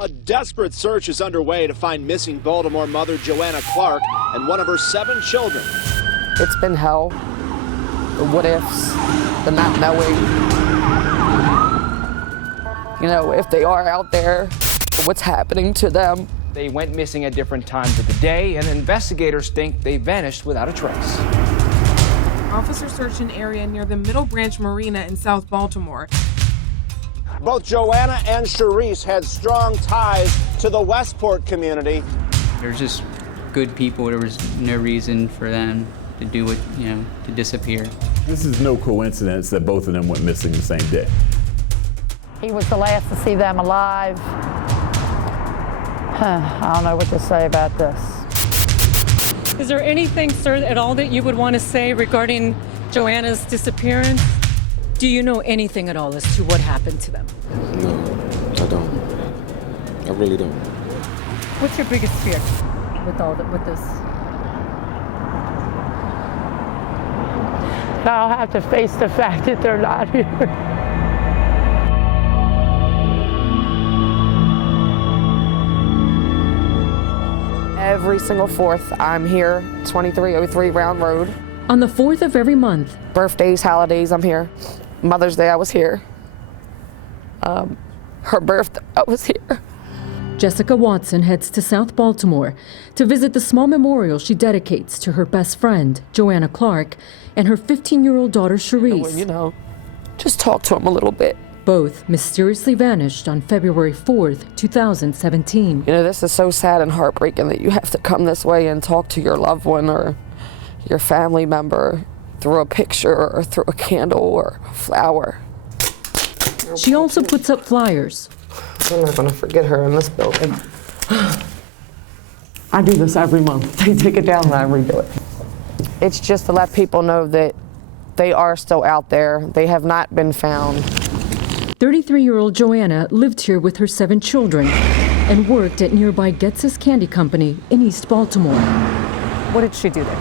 A desperate search is underway to find missing Baltimore mother Joanna Clark and one of her 7 children. It's been hell. The what ifs, the not knowing. You know, if they are out there, what's happening to them. They went missing at different times of the day, and investigators think they vanished without a trace. Officers searched an area near the Middle Branch Marina in South Baltimore. Both Joanna and Shariece had strong ties to the Westport community. They're just good people. There was no reason for them to do what, to disappear. This is no coincidence that both of them went missing the same day. He was the last to see them alive. I don't know what to say about this. Is there anything, sir, at all that you would want to say regarding Joanna's disappearance? Do you know anything at all as to what happened to them? No, I don't. I really don't. What's your biggest fear with this? I'll have to face the fact that they're not here. Every single 4th, I'm here, 2303 Round Road. On the 4th of every month. Birthdays, holidays, I'm here. Mother's Day, I was here. Her birthday, I was here. Jessica Watson heads to South Baltimore to visit the small memorial she dedicates to her best friend, Joanna Clark, and her 15-year-old daughter, Shariece. Just talk to him a little bit. Both mysteriously vanished on February 4th, 2017. This is so sad and heartbreaking that you have to come this way and talk to your loved one or your family member through a picture or through a candle or a flower. She also puts up flyers. I'm not going to forget her in this building. I do this every month. They take it down and I redo it. It's just to let people know that they are still out there. They have not been found. 33-year-old Joanna lived here with her 7 children and worked at nearby Getz's Candy Company in East Baltimore. What did she do there?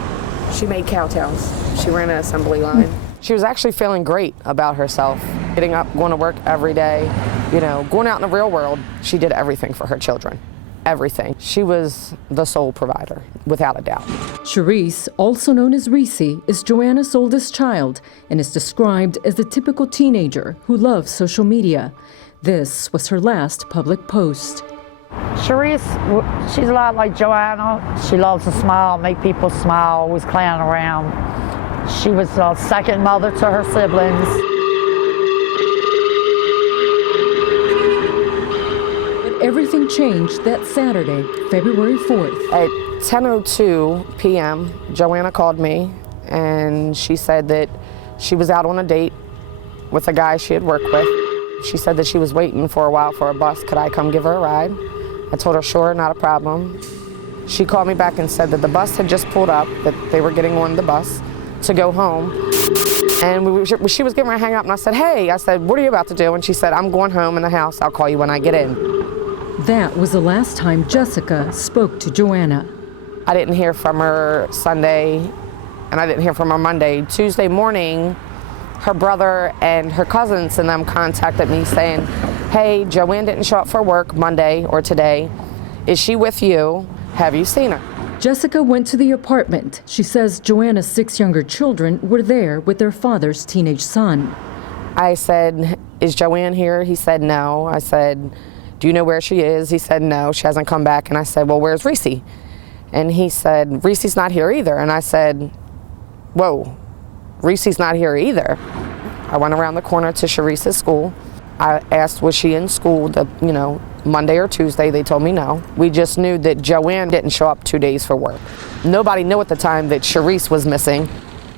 She made cowtails. She ran an assembly line. She was actually feeling great about herself. Getting up, going to work every day, going out in the real world. She did everything for her children. Everything. She was the sole provider, without a doubt. Shariece, also known as Reese, is Joanna's oldest child and is described as the typical teenager who loves social media. This was her last public post. Shariece, she's a lot like Joanna. She loves to smile, make people smile, always clowning around. She was a second mother to her siblings. Everything changed that Saturday, February 4th. At 10:02 p.m., Joanna called me and she said that she was out on a date with a guy she had worked with. She said that she was waiting for a while for a bus. Could I come give her a ride? I told her, sure, not a problem. She called me back and said that the bus had just pulled up, that they were getting on the bus to go home. And she was getting ready to hang up and I said, hey, what are you about to do? And she said, I'm going home in the house. I'll call you when I get in. That was the last time Jessica spoke to Joanna. I didn't hear from her Sunday, and I didn't hear from her Monday. Tuesday morning, her brother and her cousins and them contacted me saying, hey, Joanne didn't show up for work Monday or today. Is she with you? Have you seen her? Jessica went to the apartment. She says Joanna's 6 younger children were there with their father's teenage son. I said, is Joanne here? He said, no. I said, do you know where she is? He said, no, she hasn't come back. And I said, well, where's Reese? And he said, Reese's not here either. And I said, whoa, Reese's not here either. I went around the corner to Sharice's school. I asked, was she in school Monday or Tuesday? They told me no. We just knew that Joanne didn't show up 2 days for work. Nobody knew at the time that Shariece was missing.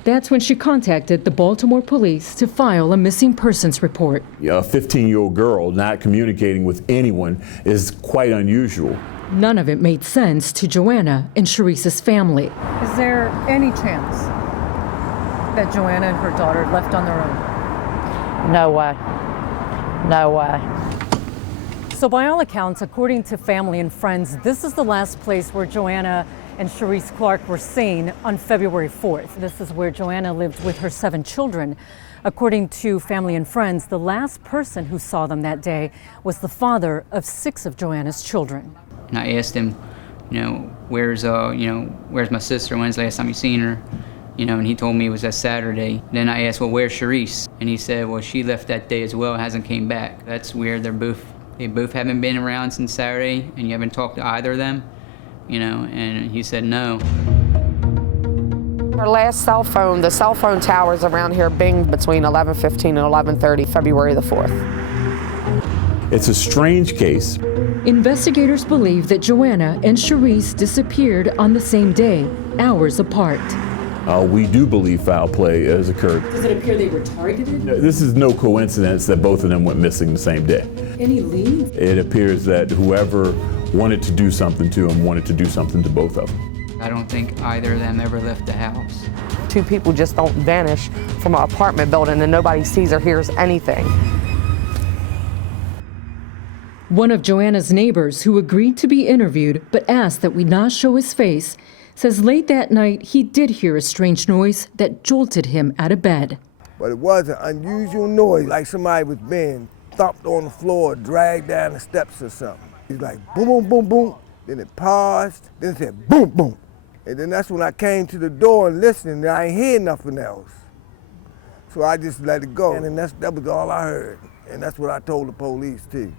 That's when she contacted the Baltimore police to file a missing persons report. A 15-year-old girl not communicating with anyone is quite unusual. None of it made sense to Joanna and Sharice's family. Is there any chance that Joanna and her daughter left on their own? No way. No way. So by all accounts, according to family and friends, this is the last place where Joanna and Shariece Clark were seen on February 4th. This is where Joanna lived with her 7 children. According to family and friends, the last person who saw them that day was the father of 6 of Joanna's children. And I asked him, where's my sister? When's the last time you seen her? And he told me it was that Saturday. Then I asked, well, where's Shariece? And he said, well, she left that day as well, hasn't came back. That's weird. They both haven't been around since Saturday, and you haven't talked to either of them, and he said no. Her last cell phone, the cell phone towers around here binged between 11:15 and 11:30, February the 4th. It's a strange case. Investigators believe that Joanna and Shariece disappeared on the same day, hours apart. We do believe foul play has occurred. Does it appear they were targeted? This is no coincidence that both of them went missing the same day. Any leads? It appears that whoever wanted to do something to him wanted to do something to both of them. I don't think either of them ever left the house. 2 people just don't vanish from an apartment building and nobody sees or hears anything. One of Joanna's neighbors, who agreed to be interviewed but asked that we not show his face, says late that night he did hear a strange noise that jolted him out of bed. But it was an unusual noise, like somebody was being thumped on the floor, dragged down the steps or something. He's like boom, boom, boom, boom. Then it paused, then it said boom, boom. And then that's when I came to the door and listened, and I ain't hear nothing else. So I just let it go, and that was all I heard. And that's what I told the police too.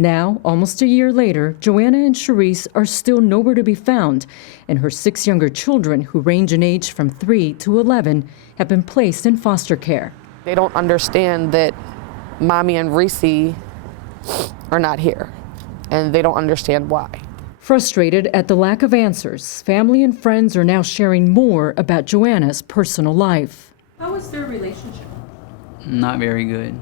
Now, almost a year later, Joanna and Shariece are still nowhere to be found, and her 6 younger children, who range in age from 3 to 11, have been placed in foster care. They don't understand that Mommy and Reese are not here, and they don't understand why. Frustrated at the lack of answers, family and friends are now sharing more about Joanna's personal life. How was their relationship? Not very good.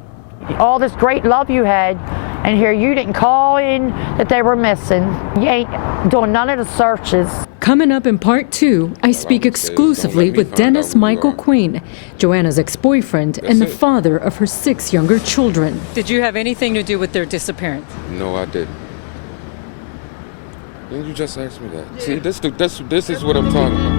All this great love you had, and here you didn't call in that they were missing. You ain't doing none of the searches. Coming up in part 2, I speak exclusively with Dennis Michael Queen, Joanna's ex-boyfriend and the father of her 6 younger children. Did you have anything to do with their disappearance? No, I didn't. Didn't you just ask me that? See, this is what I'm talking about.